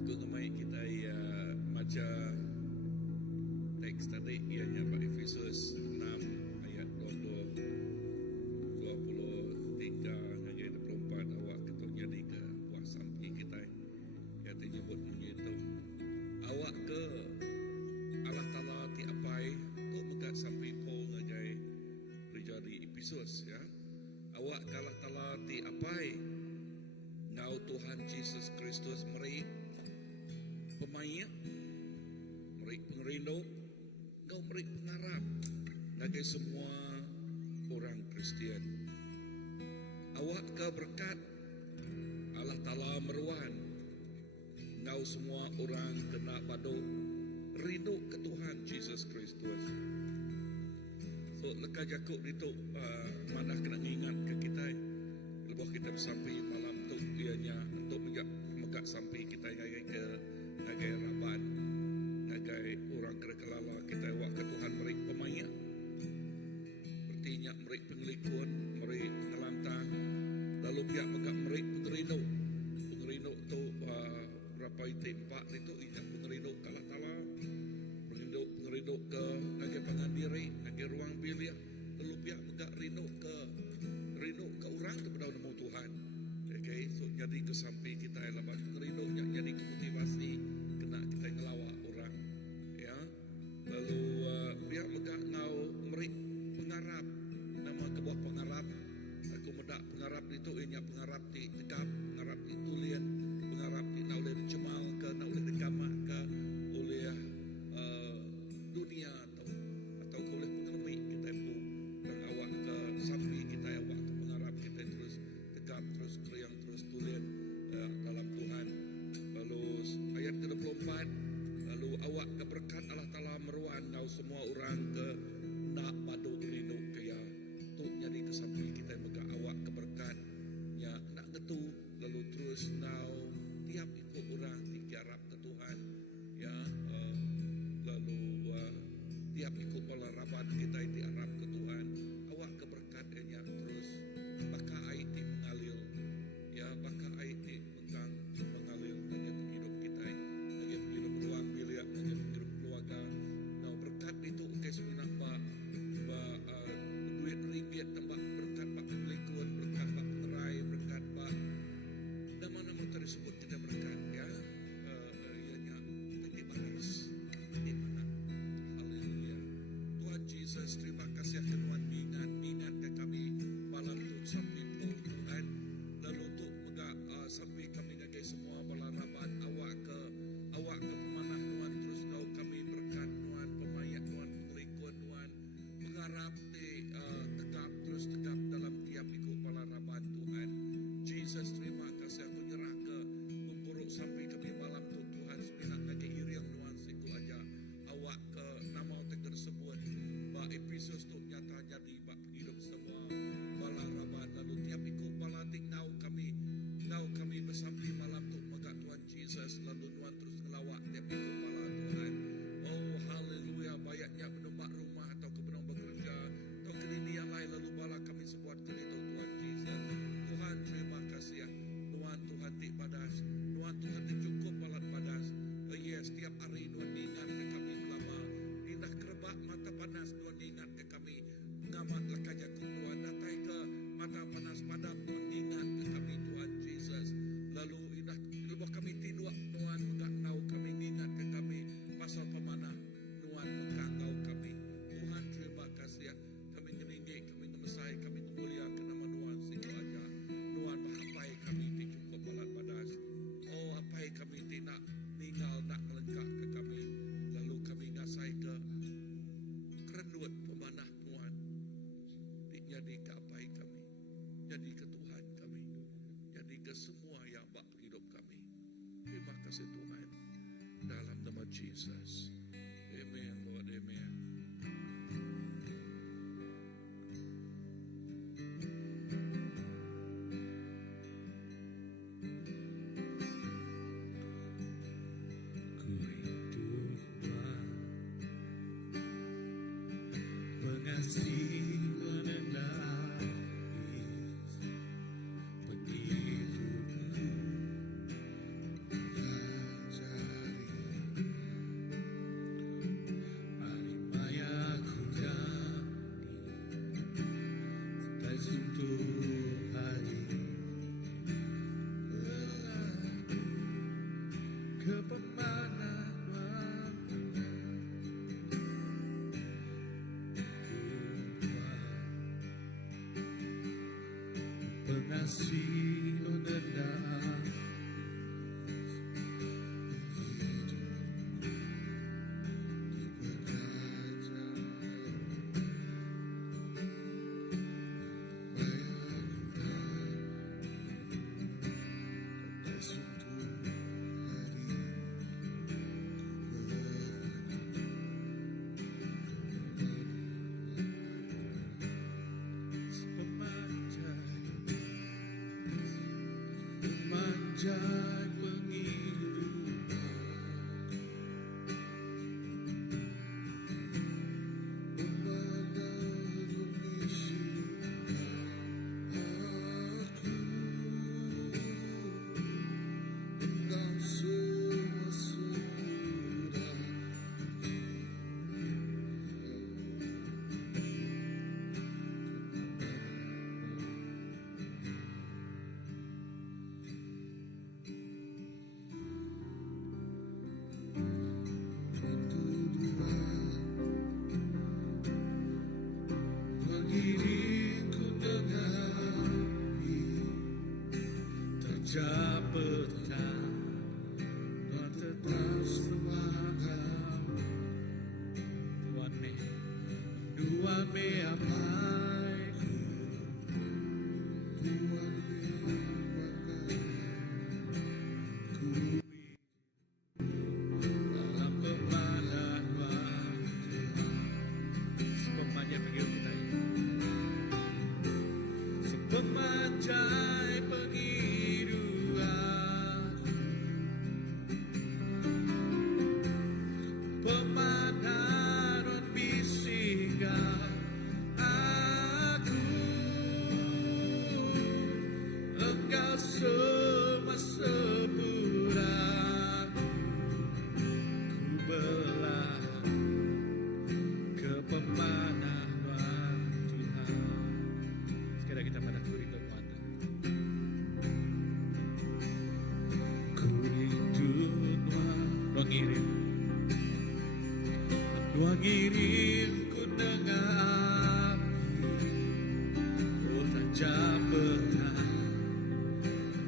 Aku ngemai kita maca teks tadi ianya Efesus 6 ayat 23 hingga 24 awak ketunya di ke buah sampai kita yang menyebut begitu. Awak ke Allah Ta'ala ti apai tu megat sampai Paul ngagai jadi Efesus ya. Awak ke Allah Ta'ala ti apai ngau Tuhan Yesus Kristus meri pemain meri pengerino ngau meri pengarap ngagai semua orang Kristian. Awak ke berkat Allah Ta'ala meruan ngau semua orang kena padu rindu ke Tuhan Yesus Kristus. So leka Yakub itu mana kena ingat ke kita lepas kita sampai malam tu ianya untuk megak sampai kita ngagai raban ngagai orang kerekelala kita awak ke Tuhan meri pemaya bertinyak meri pengelikun meri ngelantang lalu pihak megak meri pengerino tu berapa tempat itu ianya pengerino kalah tala pengerino ke ngagai pengandiri ngagai ruang bilik lalu pihak megak rindu ke orang kepada nama Tuhan. Okay, so jadi kesampai kita lepas rindu jadi motivasi kena kita ngelawak orang ya. Lalu pihak megak ngau meri pengarap nama kebuah pengarap aku medak pengarap itu ianya pengarap di tegap pengarap di tulian pengarap di naulih cemal ke naulih dekamah ke oleh dunia atau oleh pengermi kita pun dan awak ke sampai kita awak ke pengarap kita terus tegap terus kriang terus tulian dalam Tuhan. Lalu ayat ke-24 lalu awak ke berkat Allah Ta'ala meruan ngau semua orang ke nak padu rindu kaya tu jadi kesampai kita mega awak ke berkat nya nak getu lalu terus ngau tiap ikut orang digarap ke Tuhan ya lalu tiap ikut pola rabat kita diarap ke Tuhan awak ke berkatnya terus baka air mengalir ya baka air pegang mengalir bagi hidup kita bagi hidup ruang bilik bagi hidup keluarga. Nah berkat itu okay semina ba duit ringgit tambah berkat pak pelikuan berkat pak pengerai berkat pak nama-nama tersebut kita berkat ya ianya nanti balas di mana. Haleluya Tuhan Yesus terima kasih kenuan mingat ke kami malam tu sampai Tuhan lalu tu mega sampai kami ngagai semua balaraban awak ke pemanah Tuhan terus kau kami berkat Tuhan pemayat Tuhan pengerikun Tuhan mengharap tegap terus tegap dalam tiap ikut balaraban Tuhan Jesus terima kasih aku nyerah ke memburuk sampai kami malam tu Tuhan sembilan lagi iriang Tuhan siku aja awak ke nama tersebut ba Efesus tu nyata jadi ba hidup semua balaraban lalu tiap ikut balatik ngau kami bersampai malam tu maka Tuhan Jesus lalu Tuhan terus ngelawak tiap ikut bala Tuhan. Oh haleluya banyaknya penumpang rumah atau kebenang bekerja atau kelini yang lain lalu bala kami sebuat kelito Tuhan Jesus. Tuhan terima kasih ya Tuhan ti padas Tuhan ti cukup balat padas yes setiap hari Tuhan ingat ke kami lama indah kerebak mata panas Tuhan ingat ke kami ngamat lekanya Tuhan datai ke mata panas padam Tuhan ingat ke kami Tuhan Jesus lalu indah lebah kami tinduak Tuhan mengangau kami ingat ke kami pasal pemanah Tuhan mengangau kami Tuhan terima kasih ya kami ngeringgi kami ngemesai kami ngemuliakan nama Tuhan siku aja Tuhan bahapai kami di cukup balat padas oh apai kami tidak tinggal nak melengkap ke kami lalu kami ngasai ke kerenduan pemanah Tuhan jadi ke apai kami jadi ke Tuhan kami jadi ke semua yang bak hidup kami. Terima kasih Tuhan dalam nama Jesus amen Lord amen. Mengasihi menangis begitu kepemanan waktunya. Pengasih menendang memanjat penghidupan, Engkau semua sudah. mengiringku dengan terjabatan dan tetap semangat. Tuhan me amaiku, Tuhan dalam pemanan waktu. Sepemanjai penghidupan kita ini, sepemanjai penghidupan, pemanan bisikan aku, Engkau semasa bulan, ku belah kepemanan Tuhan. Sekarang kita pada rindu Tuhan. Ku rindu Tuhan, Tuhan ngirimku dengan api, oh tajam benar,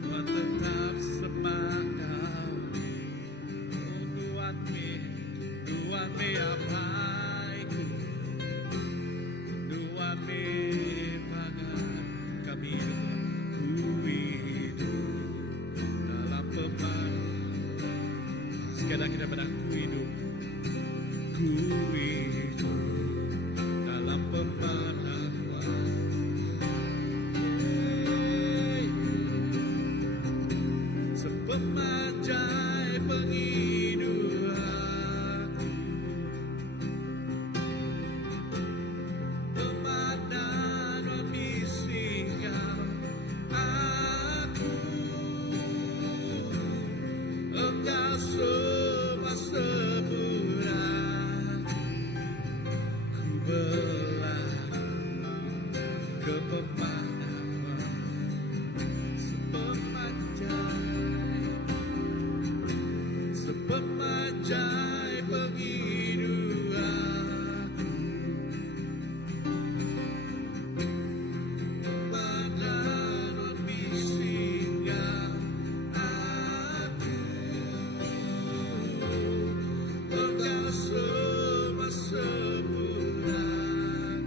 Tuhan tetap semangat. Oh Tuhan me amaiku, Tuhan me pangan kami hidup, ku hidup dalam pemanan. Sekarang kita pada ku hidup dalam pemanan sepemanjai penghidupan, pemanan membisikkan aku, Engkau semasa bulan, ku belah kepemanan sepemanjai penghidupan, pemanan membisikkan aku, Engkau semasa bulan,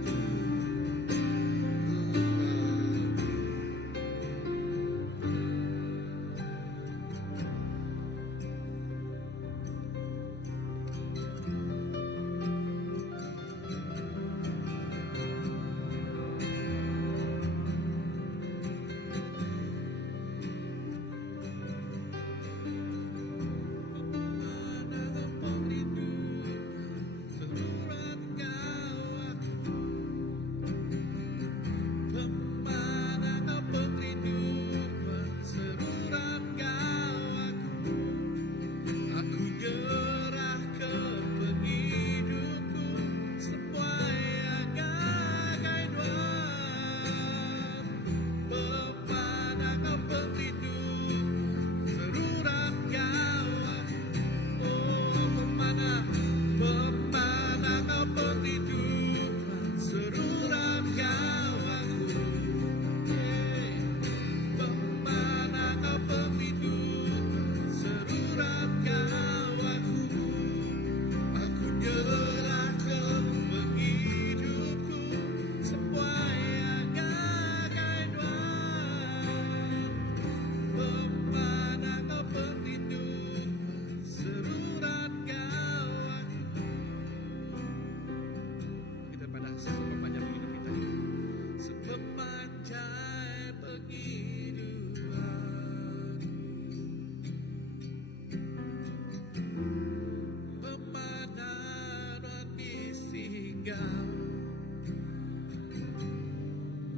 tinggal.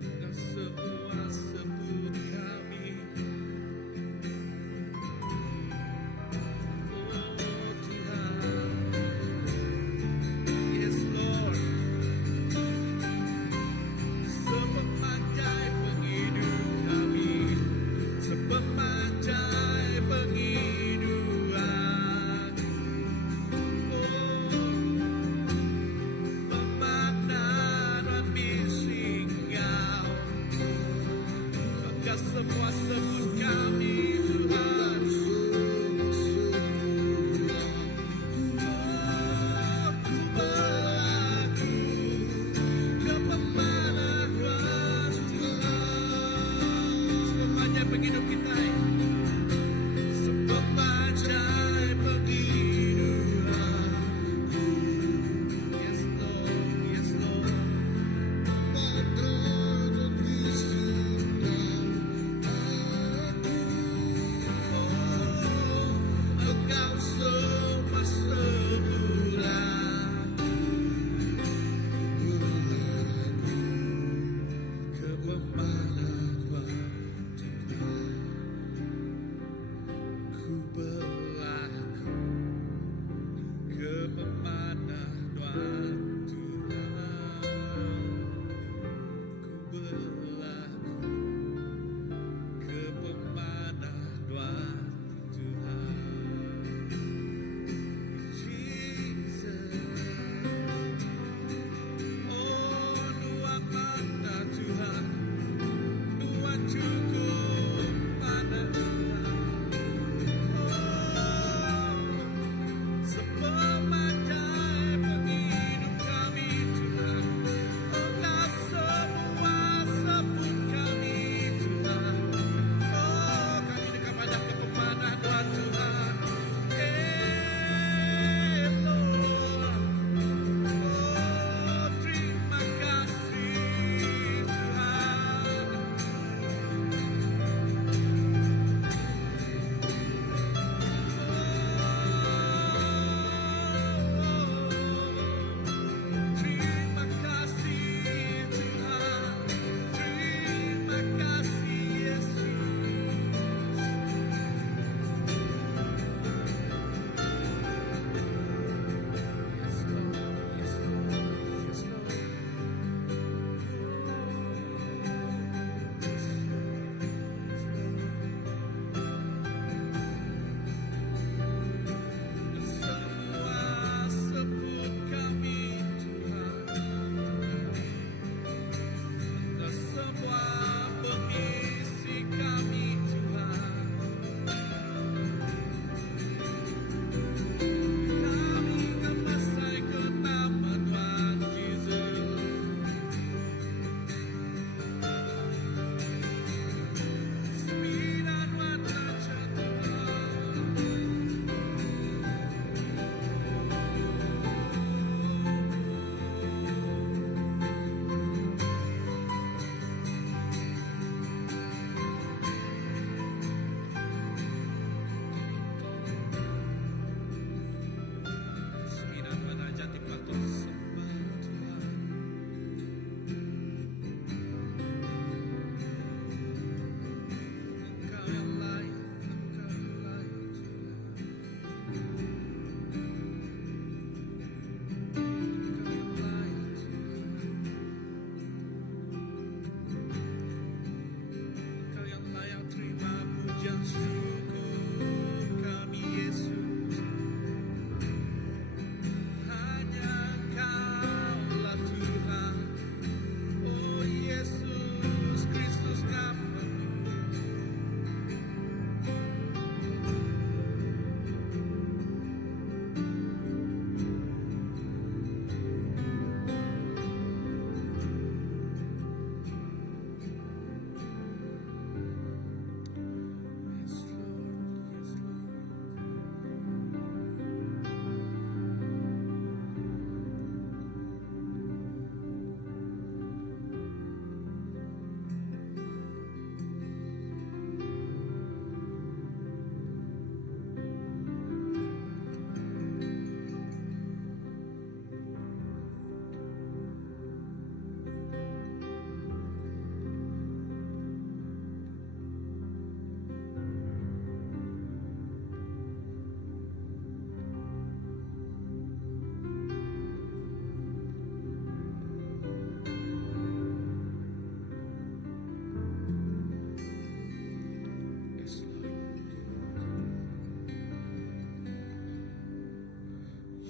Dan semua sebut kami. Oh Tuhan, yes Lord. Sepemakai penghidup kami, sepemakai penghidupan. Oh, pemakai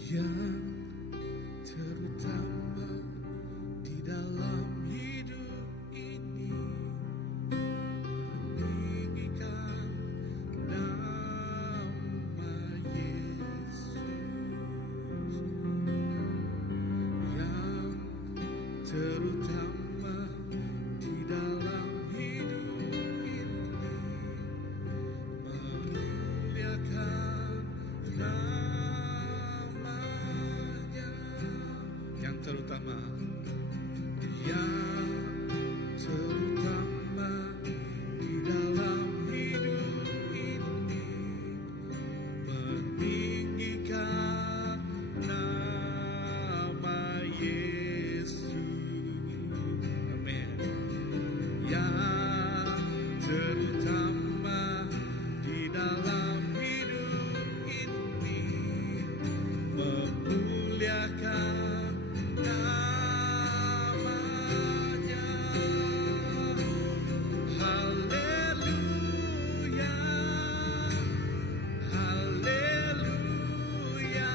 yang terutama di dalam hidup ini, meninggikan nama Yesus. Yang terutama di dalam hidup ini, memuliakan namanya. Yang terutama, yang terutama di dalam hidup ini, meninggikan nama Yesus. Amin. Yang terutama di dalam hidup ini, memuliakan namanya. Haleluya, haleluya.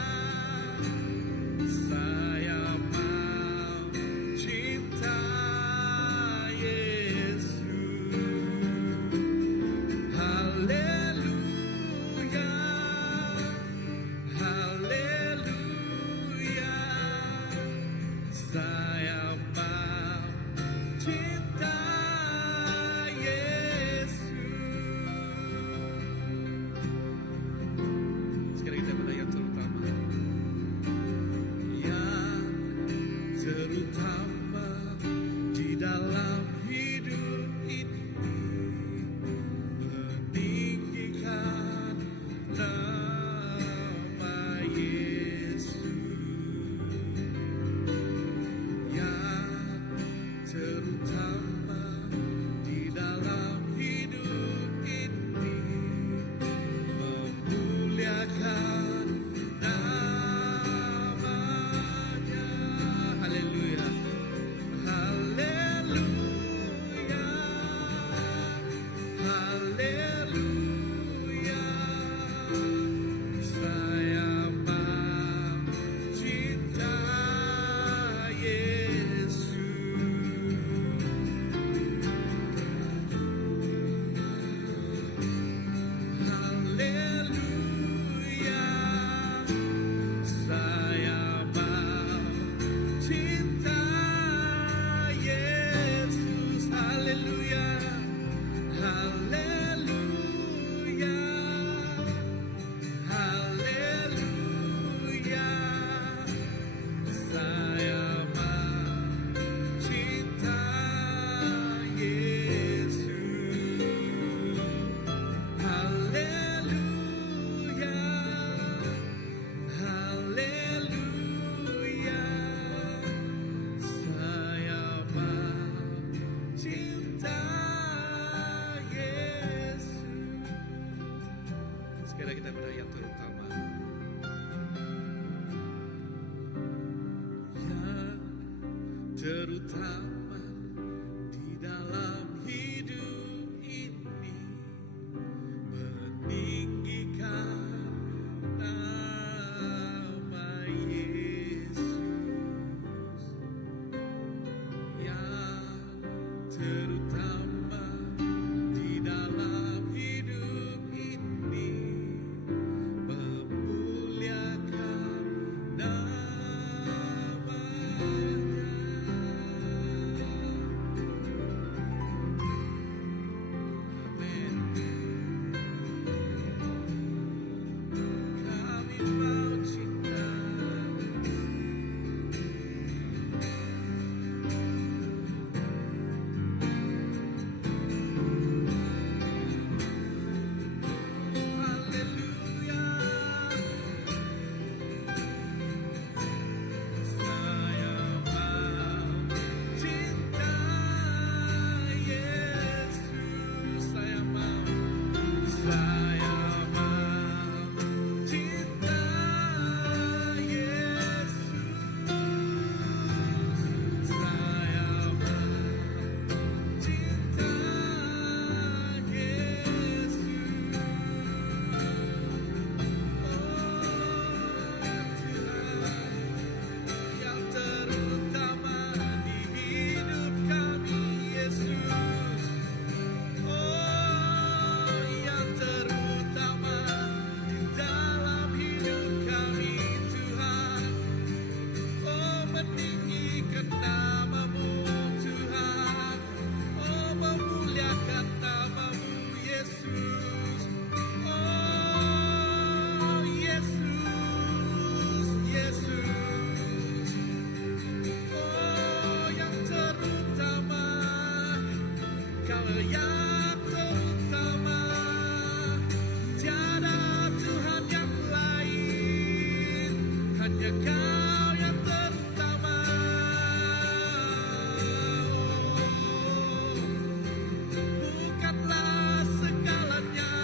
Saya mau cinta Yesus. Haleluya, haleluya. Saya mau cinta Yesus. Sekarang kita pada yang terutama. Yang terutama di dalam hidup ini, meninggikan nama Yesus. Yang terutama di dalam hidup ini, memuliakan namanya. Haleluya, haleluya, haleluya. Saya mau cinta Yesus. Haleluya, saya mau cinta Yesus. Haleluya, haleluya, haleluya. Saya mau cinta Yesus. Haleluya, haleluya. Saya mau cinta Yesus. Sekarang kita pada yang terutama. Yang terutama di dalam hidup ini, meninggikan nama Yesus. Yang terutama di dalam hidup ini, memuliakan namanya. hanya Kau yang terutama. Bukanlah segalanya,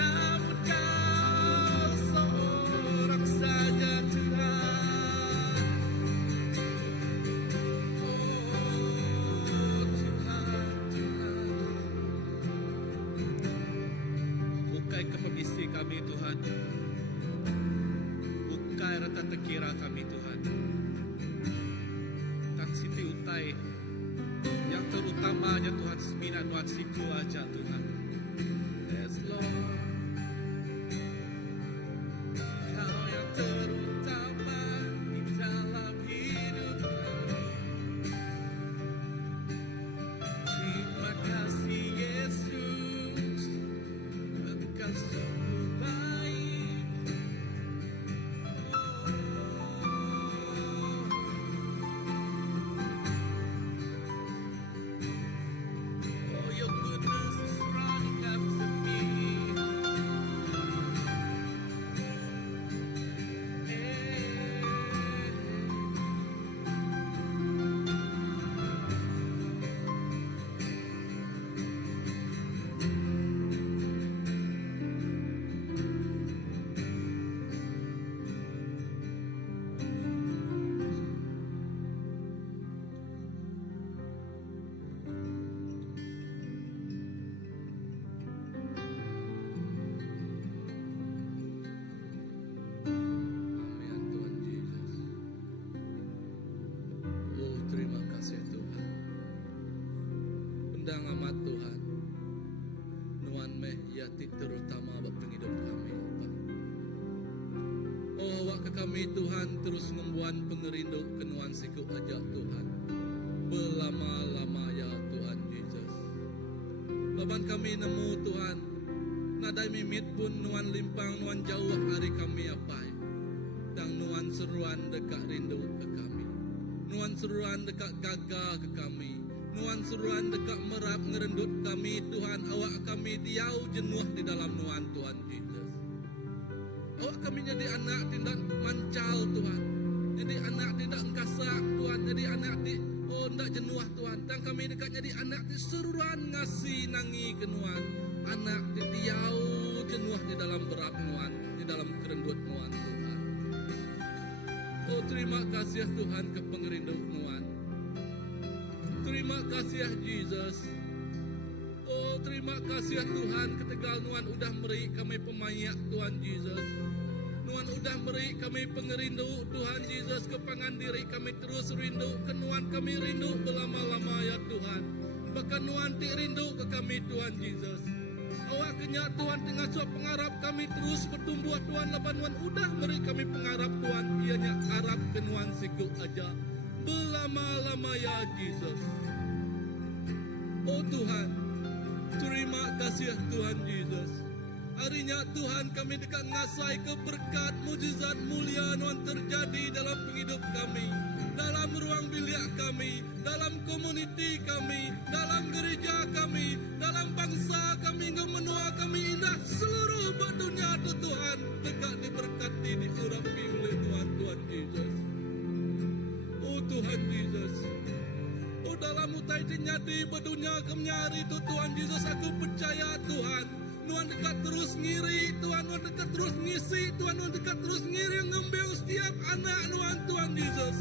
namun Kau seorang saja Tuhan. Oh Tuhan, Tuhan. Ukai kepemisi kami Tuhan. Ukai rata tekira kami Tuhan. Tang siti utai yang terutamanya Tuhan semina nuansiku aja Tuhan. Yes Lord, Kau yang terutama di dalam hidup kami. Terima kasih Yesus, Engkau sungguh baik. Oh, your goodness is running after me. Amin Tuhan Yesus. Oh terima kasih Tuhan. Undang amat Tuhan. Nuan meh yati terutama waktu hidup kami Pak. Oh awak ke kami Tuhan terus membuat pengerindu kenuan siku aja Tuhan. Belama-lama ya Tuhan Yesus. Laban kami nemu Tuhan. Nadai mimit pun nuan limpang nuan jauh hari kami apa. Dan nuan seruan dekat rindu ke kami. Nuan seruan dekat gagah ke kami. Nuan seruan dekat merap ngerendut kami Tuhan. Awak kami diau jenuh di dalam nuan Tuhan Yesus. Awak kami jadi anak tidak mancal Tuhan. Jadi anak tidak engkasak Tuhan. Jadi anak di tidak jenuh Tuhan. Dan kami dekat jadi anak di seruan ngasih nangi ke nuan. Anak di diau jenuh di dalam berap nuan. Di dalam kerendut nuan Tuhan. Oh terima kasih Tuhan ke pengerindu nuan. Terima kasih Jesus. Oh terima kasih Tuhan ketegal nuan udah beri kami pemayak Tuhan Jesus. Nuan udah beri kami pengerindu Tuhan Jesus. Kepangan diri kami terus rindu. Kenuan kami rindu belama-lama ya Tuhan. Bahkan nuan ti rindu ke kami Tuhan Jesus. Awak kenyak Tuhan dengan suap pengarap kami terus bertumbuh Tuhan. Lepas nuan udah beri kami pengarap Tuhan. Ianya harap kenuan siku aja. Belama-lama ya Jesus. Oh Tuhan, terima kasih Tuhan Jesus. Harinya Tuhan kami dekat ngasai keberkat mujizat mulia nuan terjadi dalam penghidup kami. Dalam ruang bilik kami, dalam komuniti kami, dalam gereja kami, dalam bangsa kami, menua kami indah seluruh dunia tu Tuhan dekat diberkati diurapi oleh Tuhan Jesus. Oh Tuhan Jesus. Oh dalam utai dinyadi berdunia kemnyari tu Tuhan Jesus aku percaya Tuhan. Nuan dekat terus ngiri Tuhan, Nuan dekat terus ngisi Tuhan, Nuan dekat terus ngiri ngembil setiap anak Nuan Tuhan Jesus.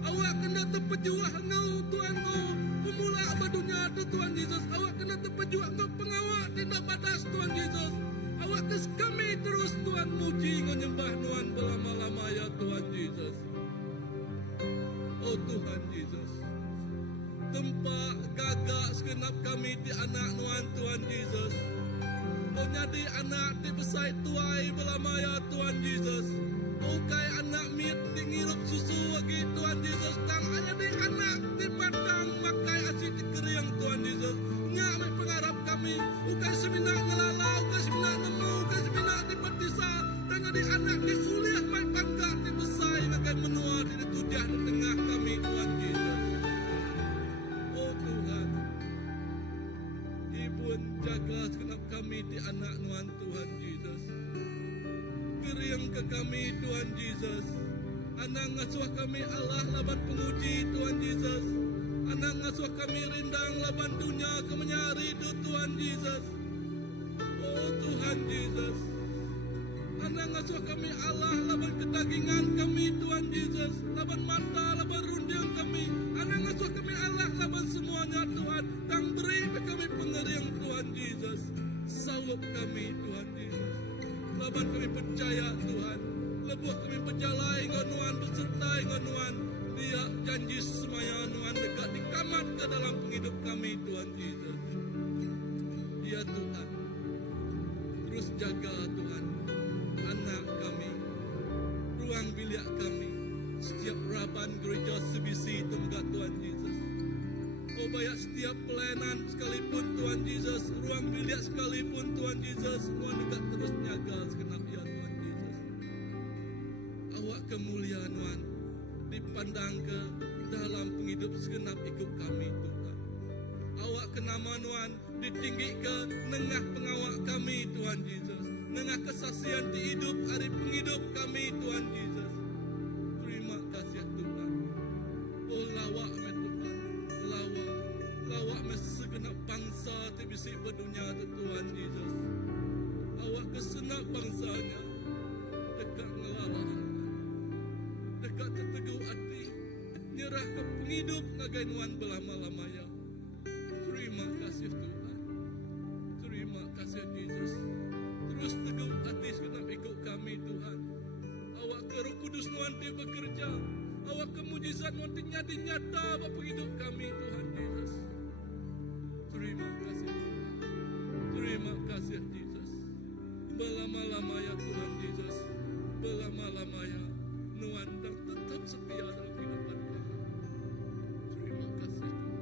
Awak kena terpejuah ngau Tuhan ngau pemula berdunia tu Tuhan Jesus. Awak kena terpejuah ngau pengawak tindak batas Tuhan Jesus. Awak kes kami terus Tuhan muji ngau nyembah Nuan belama-lama ya Tuhan Jesus. Oh Tuhan Jesus. Tempat gagak segenap kami di anak Nuan Tuhan Jesus. Oh nyadi anak di besai tuai belama ya Tuhan Jesus. Oh kai anak mit di ngirup susu lagi Tuhan Jesus. Tang ada di anak di padang makai asyik di keriang Tuhan Jesus. Nyak mai pengarap kami. Ukai semina ngelalau, ukai semina nemu, ukai semina di petisa. Tang ada anak di uliah mai pangkat di besai ngakai menua di tudiah di tengah kami Tuhan Jesus. Oh Tuhan. Ibu jaga segenap kami di anak Nuan Tuhan Jesus. Keriang datang ke kami Tuhan Yesus. Anang ngasuh kami Allah laban penguji Tuhan Yesus. Anang ngasuh kami rindang laban dunia kemenyari Tuhan Yesus. Oh Tuhan Yesus. Anang ngasuh kami Allah laban kedagingan kami Tuhan Yesus. Laban mata, laban rundiang kami. Anang ngasuh kami Allah laban semuanya Tuhan. Tang beri kami pengeriang Tuhan Yesus. Sawap kami Tuhan Yesus. Laban kami percaya Tuhan. Lebuh kami berjalai ngonuan bersertai ngonuan. Dia janji semaya Tuhan dekat dikamat ke dalam penghidup kami Tuhan Yesus. Ya Tuhan. Terus jaga Tuhan anak kami, ruang bilik kami, setiap raban gereja CBC itu enggak Tuhan Yesus. Oh banyak setiap pelayanan sekalipun Tuhan Yesus, ruang bilik sekalipun Tuhan Yesus, Tuhan dekat terus jaga segenap ya Tuhan Yesus. Awak kemuliaan Tuhan dipandang ke dalam penghidup segenap ikut kami Tuhan. Awak kenama Tuhan ditinggi ke nengah pengawak kami Tuhan Yesus. Nengah kesaksian di hidup hari penghidup kami Tuhan Yesus. Terima kasih Tuhan. Oh lawak me Tuhan. Lawak me segenap bangsa di bisik berdunia Tuhan Yesus. Awak kesenap bangsanya. Dekat ngelalah. Dekat terteguh hati. Nyerah ke penghidup ngagainuan belama-lamanya. Terima kasih Tuhan. Terima kasih Yesus. Terus teguh hati segenap ikut kami Tuhan. Awak ke Roh Kudus nanti bekerja. Awak ke mujizat nanti nyata bapa hidup kami Tuhan Yesus. Terima kasih Tuhan. Terima kasih Yesus. Belama-lamanya Tuhan Yesus. Belama-lamanya Tuhan dan tetap setia dalam kehidupan kami. Terima kasih Tuhan.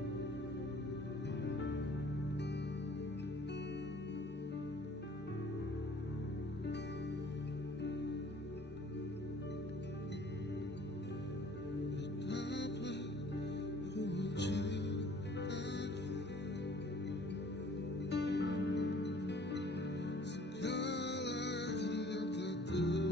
Segala yang telah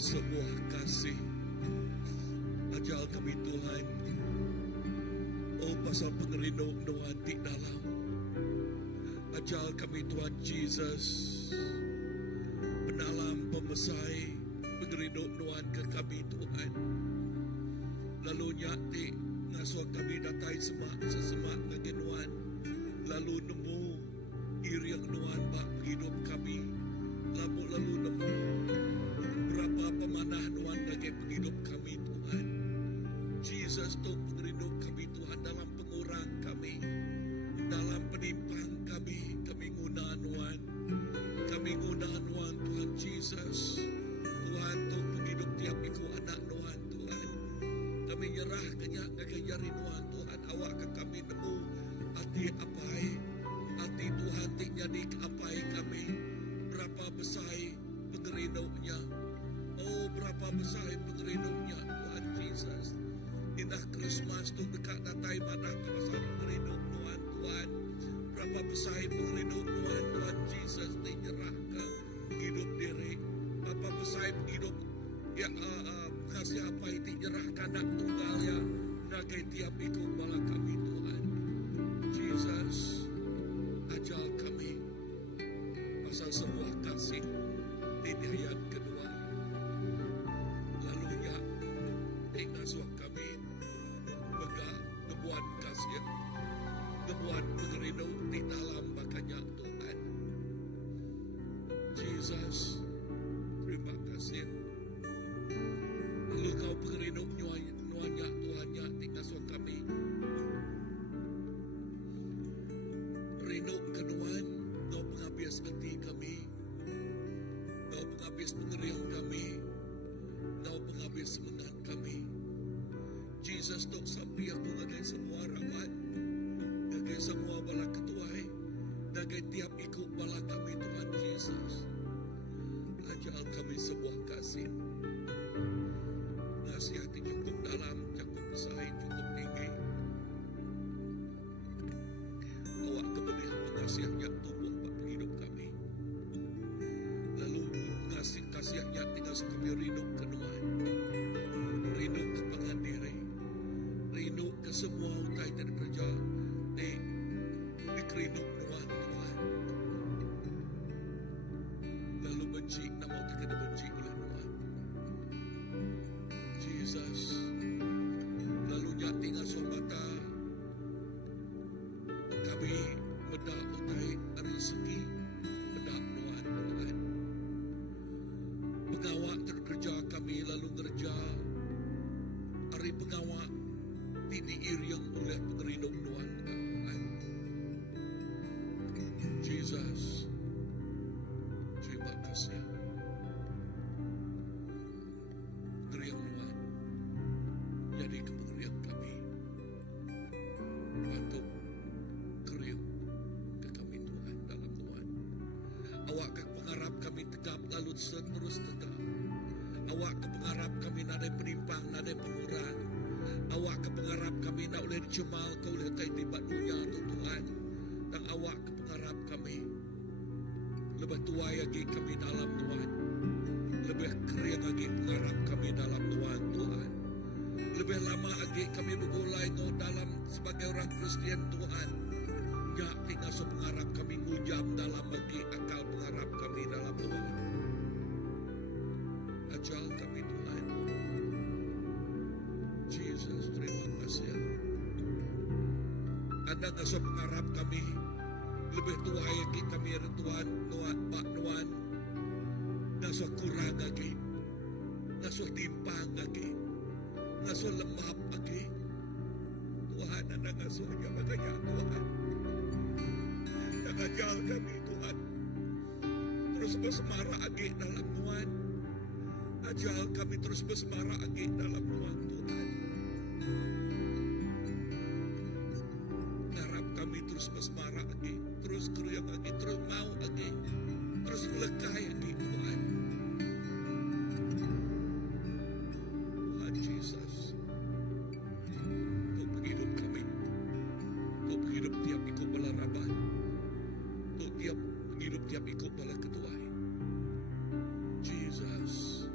sebuah kasih. Ajal kami Tuhan, oh pasal pengerindu-rinduan di dalam. Ajal kami Tuhan Jesus, penalam pemesai pengerindu-rinduan ke kami Tuhan. Lalu nyati ngasuh kami datai sesemak ngagenuan. Lalu nemu iriang nuan bak hidup kami. Lalu nemu berapa pemanah nuan bagi hidup kami Tuhan. Jesus tu pengerindu kami Tuhan dalam pengurang kami, dalam penimpang kami nguna nuan. Kami nguna nuan Tuhan Jesus. Tuhan tu penghidup tiap iku anak nuan Tuhan. Kami nyerah kenyak ngajari nuan Tuhan. Awak ke kami nemu hati apai. Hati Tuhan ti jadi apai kami. Berapa besar pengerindunya. Oh berapa besar pengerindunya Tuhan Jesus. Indah Christmas tu dekat datai mana pasal pengerindu nuan Tuhan. Berapa besar pengerindu nuan Tuhan Jesus ti nyerah ke hidup diri. Berapa besar hidup ya kasih apa itu nyerahkan anak tunggal ya nagai tiap ikut bala kami Tuhan Jesus. Ajal kami pasal sebuah kasih di ayat kedua. Lalunya ngasuh kami bega kebuan kasih kebuan pengerindu di dalam makanya Tuhan Jesus. Terima kasih. Lalu kau pengerindu nuanya Tuhannya tinggal suami kami. Rindu kenuan kau penghabis hati kami. Kau penghabis pengerian kami. Kau penghabis semangat kami. Jesus tok sampai aku ngagai semua rawat. Ngagai semua bala ketuai. Ngagai tiap ikut bala kami Tuhan Jesus. Ajal kami sebuah kasih. Kasih hati cukup dalam, cukup besar, cukup tinggi. Awak kebenih pengasihannya tumbuh pada hidup kami. Lalu kasihnya tinggal kami rindu kenuan. Rindu ke pengandiri. Rindu ke semua utai dan kerja. Di kerindu nuan Tuhan. Lalu benci, nama kita dibenci oleh Tuhan. Jesus. Lalu nyati ngasuh mata. Kami medak utai rezeki. Medak nuan Tuhan. Pengawak terkerja kami lalu ngerja. Hari pengawak tini iriang oleh pengerindu nuan Tuhan. Jesus. Terima kasih. Geriang Tuhan. Jadi kepengerian kami. Patut geriang ke kami Tuhan dalam Tuhan. Awak ke pengharap kami tegap lalu terus tegap. Awak ke pengharap kami nadai penimpang, nadai pengurang. Awak ke pengharap kami nak oleh dicemal kau oleh kai tiba dunia Tuhan. Dan awak ke pengharap kami. Lebih tua lagi kami dalam Tuhan. Lebih kering lagi pengharap kami dalam Tuhan. Lebih lama lagi kami bergulai dalam sebagai orang Kristian Tuhan. Ya tinggal pengharap kami ngujam dalam lagi akal pengharap kami dalam Tuhan. Ajal kami Tuhan. Jesus, terima kasih. Anda ngasuh pengharap kami. Lebih tua lagi kami Tuhan, Pak Tuhan. Ngasuh kurang lagi. Ngasuh timpang lagi. Ngasuh lemap lagi. Tuhan, Anda ngasuhnya makanya Tuhan. Dan ajal kami Tuhan. Terus bersemara lagi dalam Tuhan. Ajal kami terus bersemara lagi dalam Tuhan. Harap kami terus bersemara lagi. Terus keriang lagi. Terus mau lagi. Terus lekai lagi Tuhan. Tuhan Jesus. Untuk penghidup kami. Untuk penghidup tiap ikut bala rabat. Untuk penghidup tiap ikut bala ketuai. Jesus.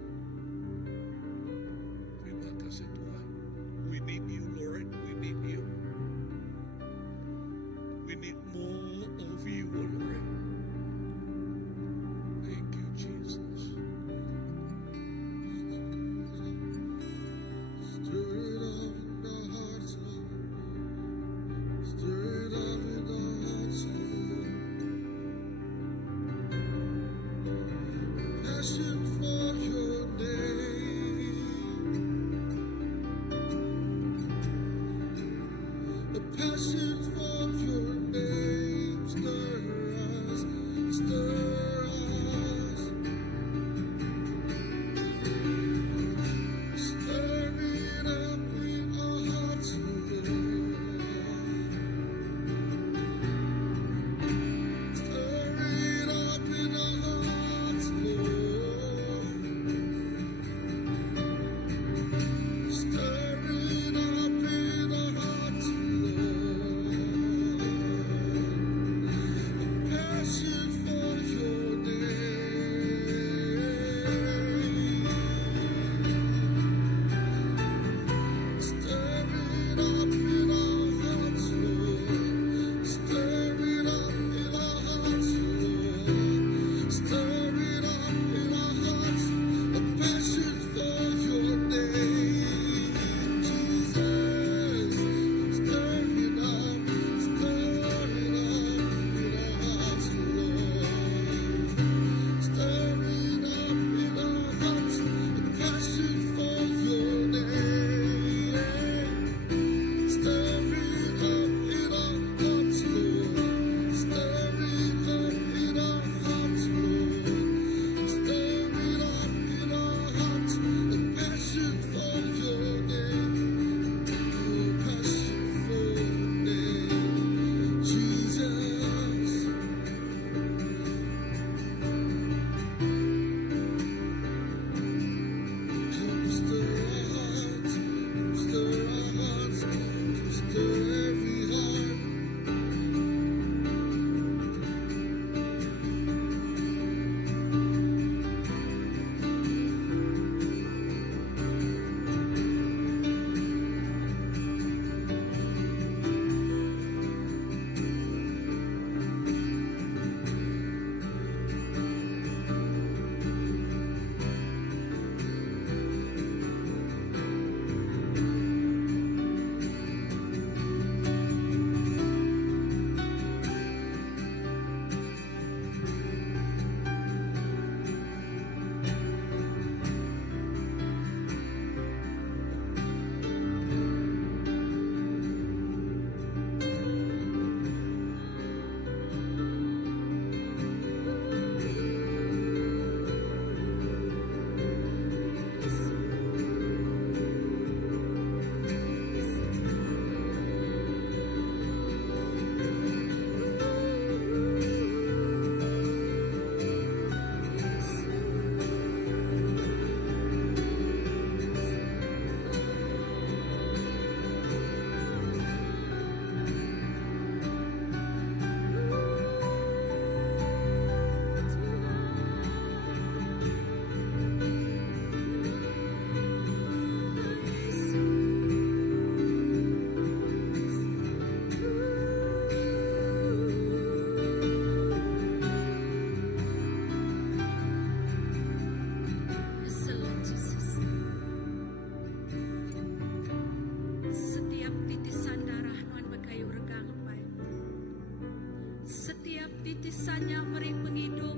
titisannya meri penghidup,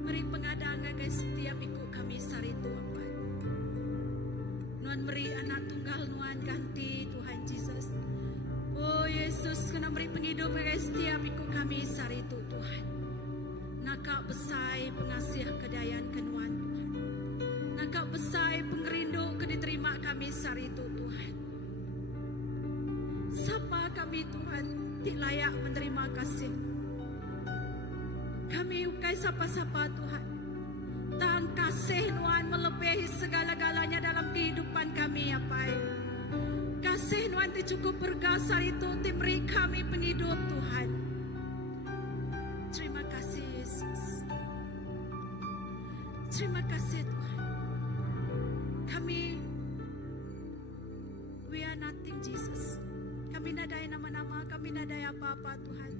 meri pengadanga guys setiap ikut kami saritu apa. Nuan meri anak tunggal nuan ganti Tuhan Yesus. Oh Yesus kena meri penghidup guys setiap ikut kami saritu Tuhan. Nakak besai pengasih kedayaan kenuan Tuhan. Nakak besai pengerindu kediterima kami saritu Tuhan. Sapa kami Tuhan tidak layak menerima kasih. Kami ukai sapa-sapa Tuhan. Tang kasih Tuhan melebihi segala-galanya dalam kehidupan kami ya Pai. Kasih Tuhan cukup bergasar itu diberi kami penghidup Tuhan. Terima kasih Yesus. Terima kasih Tuhan. Kami we are nothing Jesus. Kami nadai nama-nama, kami nadai apa-apa Tuhan.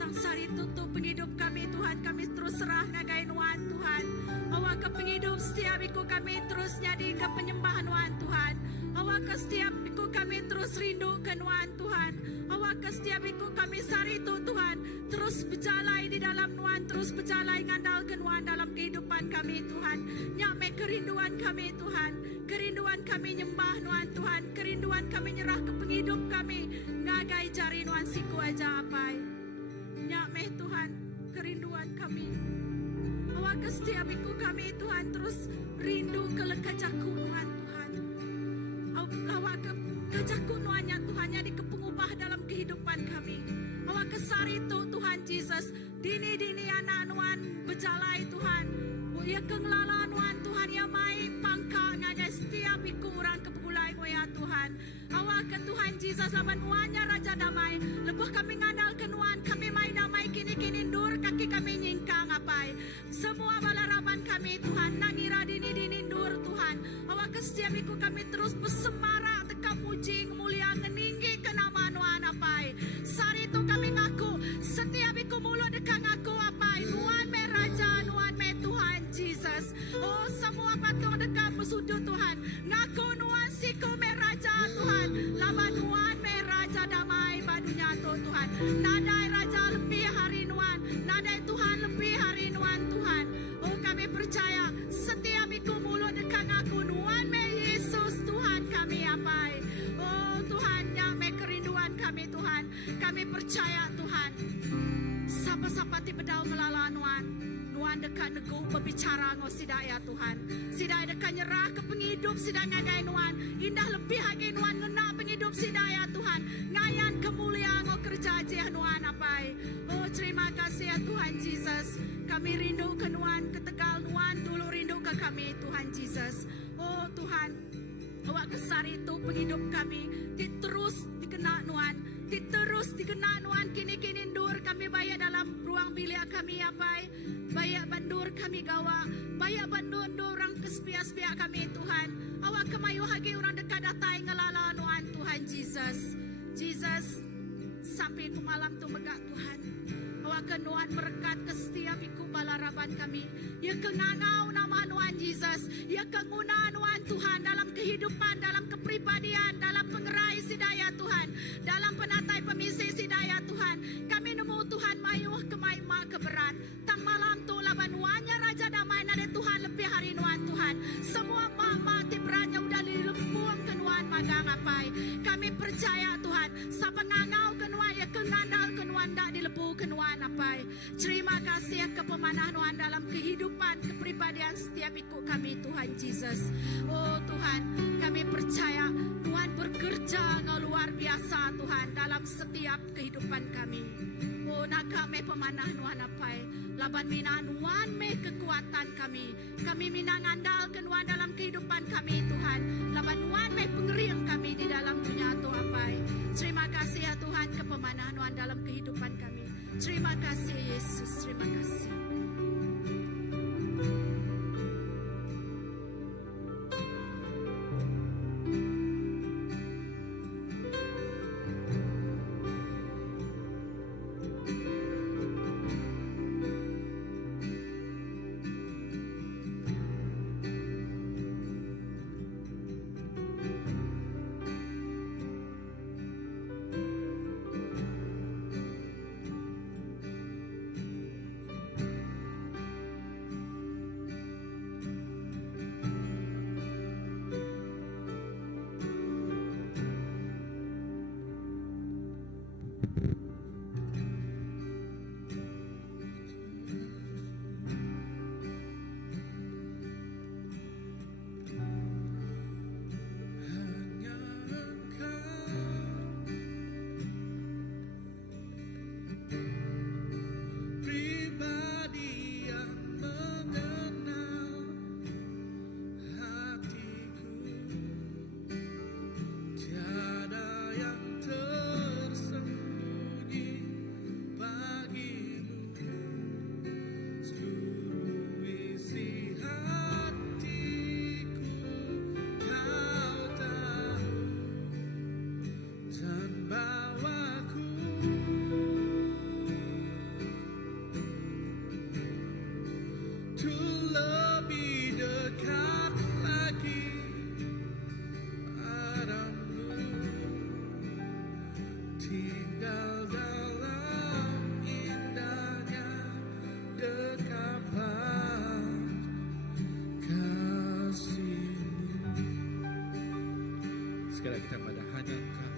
Tang sari tutup penghidup kami Tuhan, kami terus serah ngagai Tuhan Tuhan. Awak ke penghidup setiap ikut kami terus jadi ke penyembahan Tuhan Tuhan. Awak ke setiap ikut kami terus rindu ke Tuhan Tuhan. Awak ke setiap ikut kami sari itu Tuhan. Terus berjalan di dalam Tuhan, terus berjalan ngandal ke Tuhan dalam kehidupan kami Tuhan. Nyame kerinduan kami Tuhan. Kerinduan kami nyembah Tuhan Tuhan. Kerinduan kami nyerah ke penghidup kami. Ngagai cari Tuhan siku aja apai. Nyame Tuhan, kerinduan kami. Awak ke setiap ikut kami Tuhan terus rindu ke lekajaku Tuhan Tuhan. Awak ke kajaku Tuhannya Tuhannya di kepengubah dalam kehidupan kami. Awak ke sari itu Tuhan Yesus. Dini-dini anak Tuhan berjalai Tuhan. Ya kengelala Tuhan Tuhan ya mai pangka ngagai setiap ikut orang kepegulai ya Tuhan. Awak ke Tuhan Yesus laban Tuhannya Raja Damai. Lepas kami ngandal ke Tuhan kami mai damai kini-kini dur kaki kami nyingkang apai. Semua balaraban kami Tuhan nangira dini-dini dur Tuhan. Awak ke setiap ikut kami terus bersemara tekap puji mulia ngeninggi ke nama Tuhan apai. Sari itu kami ngaku setiap ikut mulut dekat ngaku apai. Tuhan me Raja Tuhan me Tuhan Jesus. Oh semua patung dekat bersujud Tuhan. Ngaku Tuhan siku me Raja Tuhan. Laban Tuhan me Raja damai badunya Tuhan. Nadai Raja lebih hari Tuhan. Nadai Tuhan lebih hari Tuhan. Oh kami percaya setiap ikut mulut dekat ngaku Tuhan me Yesus Tuhan kami apai. Oh Tuhan yang me kerinduan kami Tuhan. Kami percaya Tuhan. Sapa-sapa ti bedau ngelala Tuhan. Tuhan dekat nego berbicara ngo sidai ya Tuhan. Sidai dekat nyerah ke penghidup sidai ngagai Tuhan. Indah lebih lagi Tuhan ngena penghidup sidai ya Tuhan. Ngayan kemuliaan ngo kerja aja Tuhan apai. Oh terima kasih ya Tuhan Jesus. Kami rindu ke Tuhan ke Tegal Tuhan dulu rindu ke kami Tuhan Jesus. Oh Tuhan. Awak kesar itu penghidup kami terus dikena Tuhan. Terus dikena Tuhan kini-kini dur kami bayar dalam ruang bilik kami apai. Bayak bandur kami gawa. Bayak bandur orang kesepiak-sepiak kami Tuhan. Awak kemayu hagi orang dekat datai ngelala Tuhan Tuhan Jesus. Jesus sampai ke malam tu megak Tuhan. Awak ke Tuhan merekat ke setiap ikut balaraban kami. Ya ke ngangau nama Tuhan Jesus. Ya ke nguna Tuhan Tuhan dalam kehidupan, dalam kepribadian, dalam pengerai sidaya Tuhan. Dalam penatai pemisi sidaya Tuhan. Kami nemu Tuhan mayuh ke maima keberat. Tang malam tu laban Tuhannya Raja Damai nade Tuhan lebih hari Tuhan Tuhan. Semua mama tiperannya udah dilempung ke Tuhan magang apai. Kami percaya Tuhan. Sapa ngangau ke Tuhan ya ke ngandal ke Tuhan dak dilebu ke Tuhan apai. Terima kasih ya kepemanah Tuhan dalam kehidupan kepribadian setiap ikut kami Tuhan Jesus. Oh Tuhan, kami percaya Tuhan bekerja ngau luar biasa Tuhan dalam setiap kehidupan kami. Oh nak kami pemanah Tuhan apai. Laban mina Tuhan me kekuatan kami. Kami mina ngandal ke Tuhan dalam kehidupan kami Tuhan. Laban Tuhan me pengering kami di dalam dunia tu apai. Terima kasih ya Tuhan kepemanah Tuhan dalam kehidupan kami. Terima kasih Yesus, terima kasih. lebih dekat lagi padamu, tinggal dalam indahnya dekapan kasih-Mu. Sekarang kita pada hanya Engkau,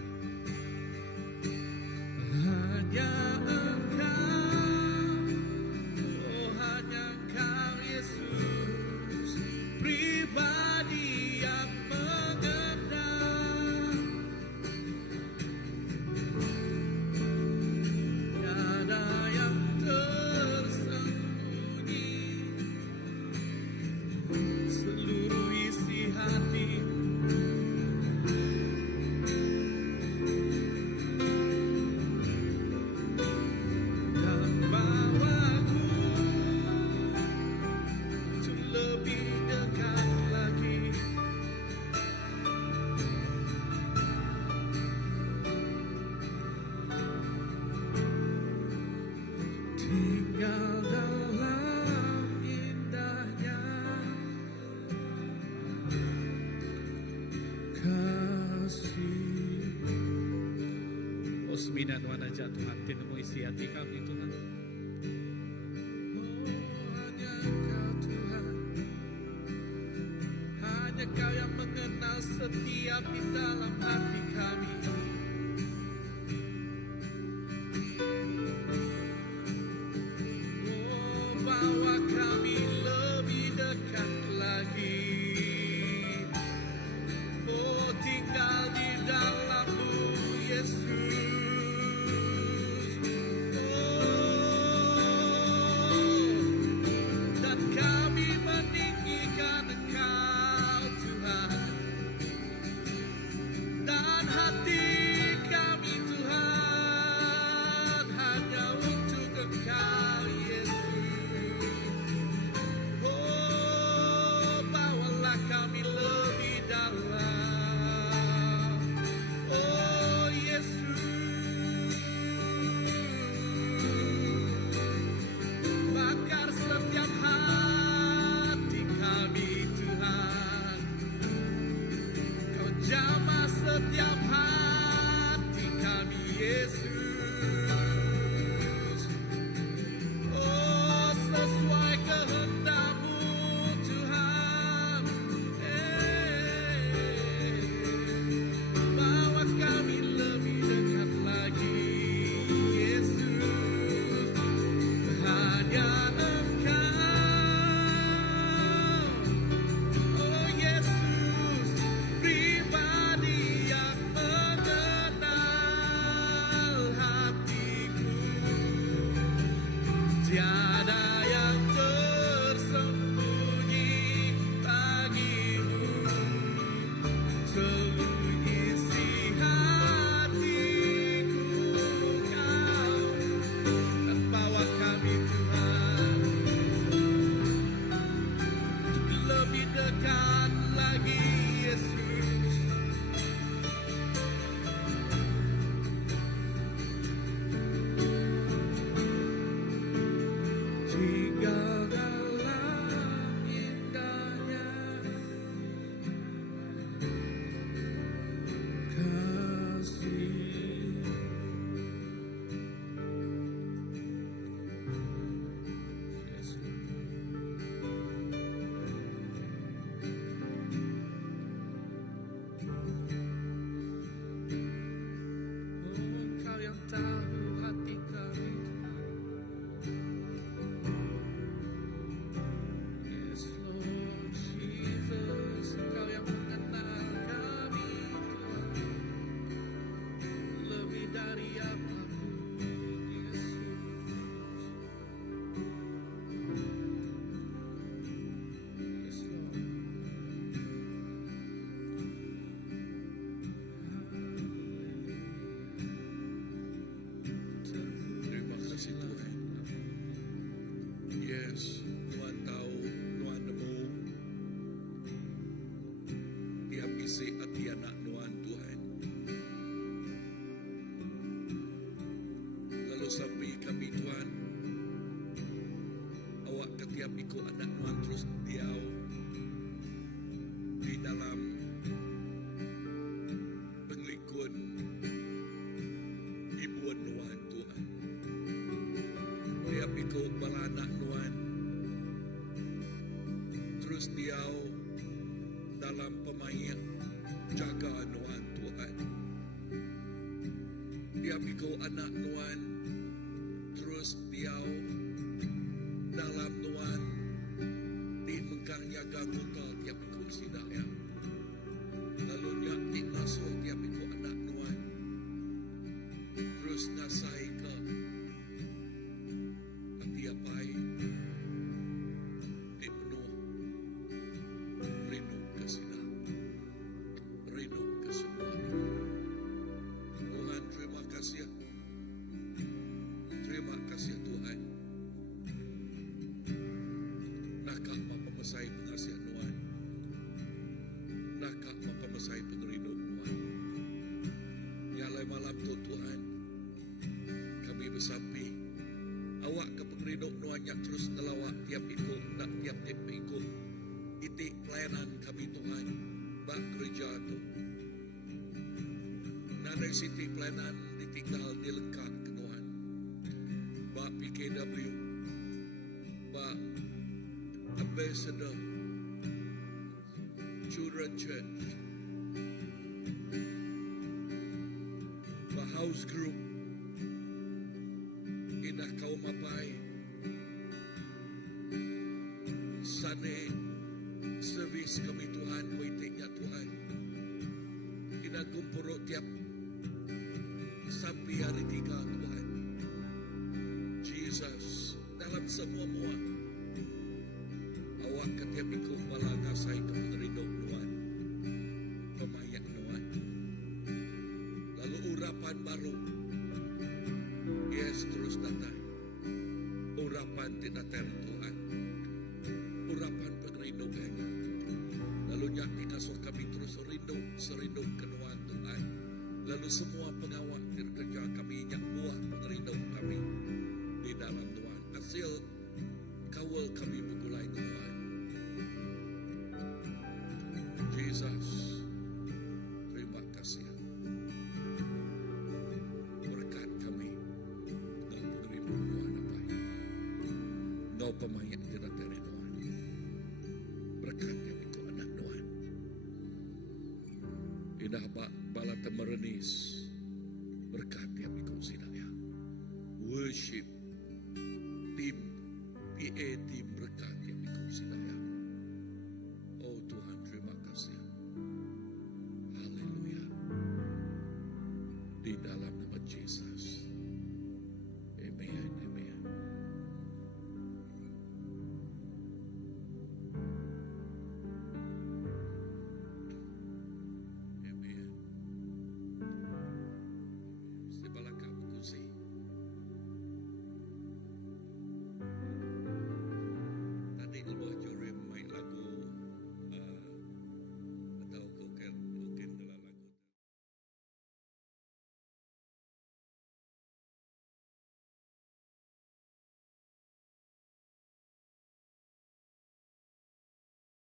hanya Engkau, oh hanya Engkau Yesus, pribadi yang mengenal. Tiada yang tersembunyi, seluruh isi hati dan bawaku untuk lebih dekat lagi. Tinggal dalam indahnya kasih. Oh semina Tuhan aja Tuhan, tinemu isi hati kami Tuhan. Oh hanya Engkau Tuhan, hanya Kau yang mengenal setiap di dalam hati kami. Oh bawa kami lebih dekat lagi. Oh tinggal di dalam-Mu Yesus. Oh dan kami meninggikan Engkau Tuhan, dan hati kami Tuhan hanya untuk Engkau Yesus. Oh bawalah kami lebih dalam, oh Yesus. Bakar setiap hati kami Tuhan, Kau jamah setiap hati kami Yesus. Oh sesuai kehendak-Mu Tuhan, bawa kami lebih dekat lagi Yesus. Hanya Engkau, oh Yesus, pribadi yang mengenal hatiku. Tiada yang tersembunyi bagi-Mu, seluruh isi hatiku Kau, dan bawa kami Tuhan untuk lebih dekat lagi Yesus. Tinggal dalam indahnya kasih. Yes, oh Engkau yang tahu hati kami Tuhan. Yes Lord Jesus, Engkau yang mengenal kami Tuhan, lebih dari apapun Yesus. Yes Lord. Terima kasih Tuhan. Yes, Tuhan tahu, Tuhan nemu tiap isi hati anak Tuhan Tuhan. Lalu sampai kami Tuhan, awak tiap iko anak Nuan terus diau di dalam penglikun ibuan Nuan Tuhan. Tiap iko bala anak Nuan terus diau dalam pemain jaga Nuan Tuhan. Tiap iko anak Nuan terus diau dalam Nuan di mengkang yaga muka tiap iko sidaya. Lalu nyak iknaso tiap iko anak Nuan terus ngasai ke tiapai di penuh rindu ke sidang, rindu ke semua. Tuhan terima kasih. Terima kasih Tuhan. Nakak mapamasay pengasihan Nuan. Nakak mapamasay penerindo Nuan. Nyalay malam tu Tuhan, kami bersampi. Awak ke penerindo Nuan yang terus ngelawak tiap ikut, tak tiap-tiap ikut. Itik pelayanan kami Tuhan. Bak gereja tu. Nadai siti pelayanan ditinggal dilengkap ke Nuan. Bak PKW, Bak Ambassador, Children Church, Bak House Group, Indah Kaum Mapai, Sane Service kami Tuhan, waitingnya Tuhan. Indah kumpuro tiap sampai hari 3 Tuhan. Jesus, dalam semua mua, awak ketiap ikut bala ngasai ke penerindo Nuan, pemayak Nuan. Lalu urapan baru, yes terus datang. Urapan tidak Tuhan, urapan penerindo kayaknya. Lalu nyati ngasok kami terus serindu ke Nuan Tuhan. Lalu semua pengawal kerja kami yang buah penerindo kami di dalam Tuhan. Hasil kawal kami begulai Tuhan. Jesus, terima kasih. Berkat kami. Kau penerindo Tuhan apa ini? Kau pemain tidak dari Tuhan. Berkat kami ku anak Tuhan. Indah bala temerenis. Berkat kami ku sidaya. Worship